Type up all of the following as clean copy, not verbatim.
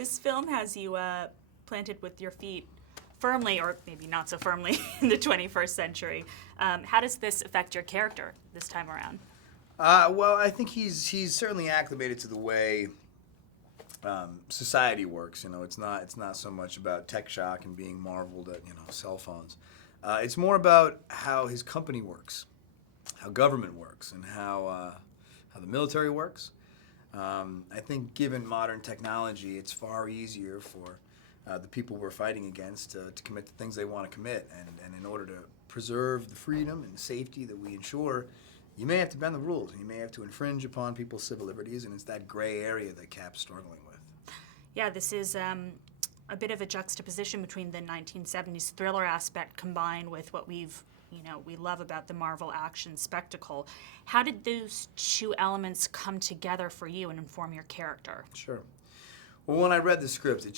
This film has you planted with your feet firmly, or maybe not so firmly, in the 21st century. How does this affect your character this time around? Well, I think he's certainly acclimated to the way society works. You know, it's not so much about tech shock and being marveled at cell phones. It's more about how his company works, how government works, and how the military works. I think given modern technology, it's far easier for the people we're fighting against to commit the things they want to commit. And in order to preserve the freedom and safety that we ensure, you may have to bend the rules, and you may have to infringe upon people's civil liberties, and it's that gray area that Cap's struggling with. Yeah, this is a bit of a juxtaposition between the 1970s thriller aspect combined with what we love about the Marvel action spectacle. How did those two elements come together for you and inform your character? Sure. Well, when I read the script, it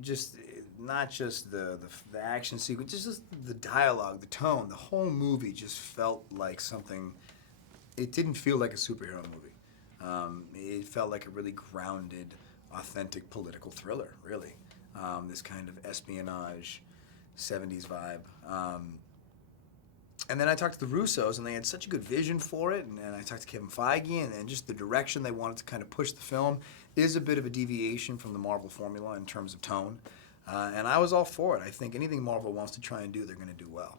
just not just the action sequence, just the dialogue, the tone, the whole movie just felt like something. It didn't feel like a superhero movie. It felt like a really grounded, authentic political thriller, really. This kind of espionage, 70s vibe. And then I talked to the Russos, and they had such a good vision for it, and I talked to Kevin Feige, and just the direction they wanted to kind of push the film is a bit of a deviation from the Marvel formula in terms of tone. And I was all for it. I think anything Marvel wants to try and do, they're going to do well.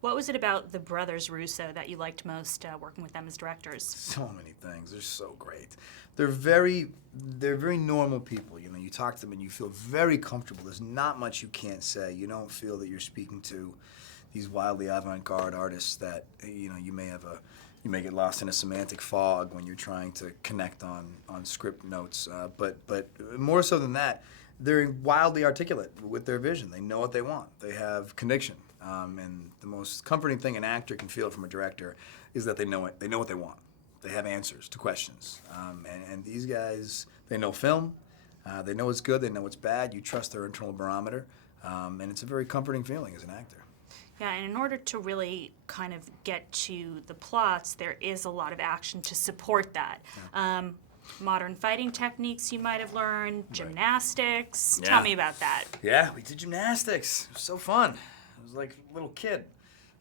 What was it about the brothers Russo that you liked most working with them as directors? So many things. They're so great. They're very normal people. You know, you talk to them and you feel very comfortable. There's not much you can't say. You don't feel that you're speaking to these wildly avant-garde artists that you may get lost in a semantic fog when you're trying to connect on script notes. But more so than that, they're wildly articulate with their vision. They know what they want. They have conviction. And the most comforting thing an actor can feel from a director is that they know it. They know what they want. They have answers to questions. And these guys, they know film. They know what's good. They know what's bad. You trust their internal barometer. And it's a very comforting feeling as an actor. Yeah, and in order to really kind of get to the plots, there is a lot of action to support that. Yeah. Modern fighting techniques you might have learned, gymnastics. Yeah. Tell me about that. Yeah, we did gymnastics. It was so fun. I was like a little kid.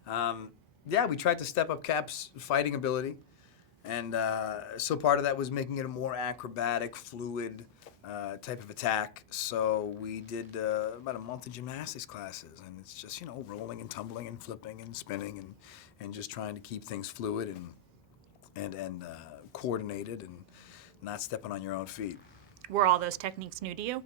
Yeah, we tried to step up Cap's fighting ability. And so part of that was making it a more acrobatic, fluid type of attack. So we did about a month of gymnastics classes. And it's just, rolling and tumbling and flipping and spinning and just trying to keep things fluid and coordinated and not stepping on your own feet. Were all those techniques new to you?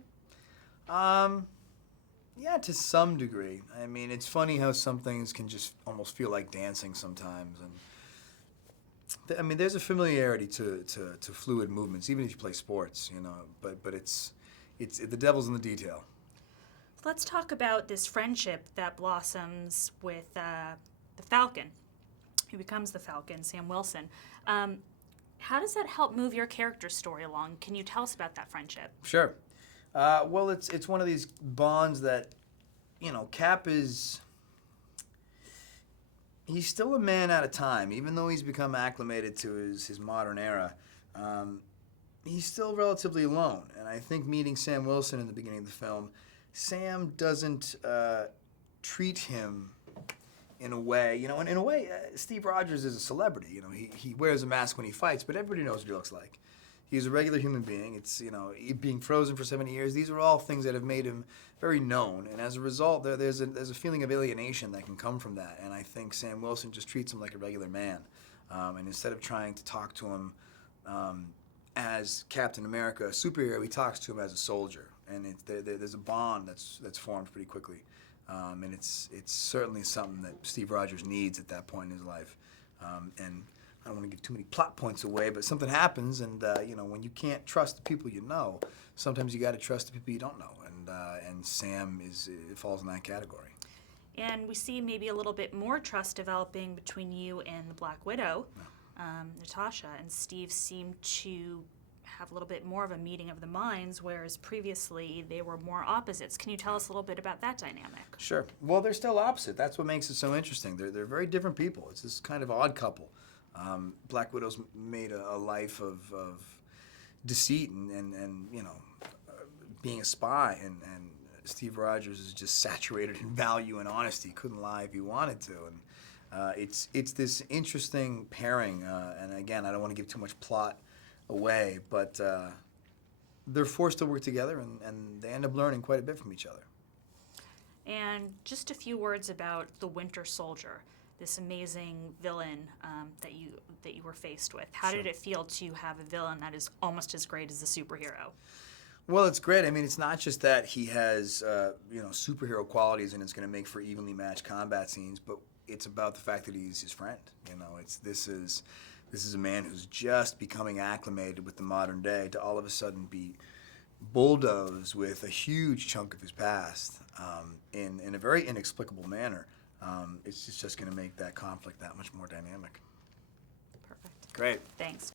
Yeah, to some degree. I mean, it's funny how some things can just almost feel like dancing sometimes. And I mean, there's a familiarity to fluid movements, even if you play sports, But it's the devil's in the detail. Let's talk about this friendship that blossoms with the Falcon, who becomes the Falcon, Sam Wilson. How does that help move your character's story along? Can you tell us about that friendship? Sure. Well, it's one of these bonds that, Cap is. He's still a man at a time, even though he's become acclimated to his modern era. He's still relatively alone, and I think meeting Sam Wilson in the beginning of the film, Sam doesn't treat him in a way, and in a way, Steve Rogers is a celebrity. He wears a mask when he fights, but everybody knows what he looks like. He's a regular human being. It's, being frozen for 70 years. These are all things that have made him very known. And as a result, there's a feeling of alienation that can come from that. And I think Sam Wilson just treats him like a regular man. And instead of trying to talk to him as Captain America, a superhero, he talks to him as a soldier. And there's a bond that's formed pretty quickly. And it's certainly something that Steve Rogers needs at that point in his life. And I don't want to give too many plot points away, but something happens, and when you can't trust the people you know, sometimes you got to trust the people you don't know, and Sam falls in that category. And we see maybe a little bit more trust developing between you and the Black Widow, Natasha, and Steve seemed to have a little bit more of a meeting of the minds, whereas previously they were more opposites. Can you tell us a little bit about that dynamic? Sure. Well, they're still opposite. That's what makes it so interesting. They're very different people. It's this kind of odd couple. Black Widow's made a life of deceit and being a spy, and Steve Rogers is just saturated in value and honesty. Couldn't lie if he wanted to, and it's this interesting pairing. And again, I don't want to give too much plot away, but they're forced to work together, and they end up learning quite a bit from each other. And just a few words about the Winter Soldier, this amazing villain that you were faced with. How Sure. did it feel to have a villain that is almost as great as the superhero? Well, it's great. I mean, it's not just that he has superhero qualities and it's going to make for evenly matched combat scenes, but it's about the fact that he's his friend. This is a man who's just becoming acclimated with the modern day to all of a sudden be bulldozed with a huge chunk of his past in a very inexplicable manner. It's just going to make that conflict that much more dynamic. Perfect. Great. Thanks.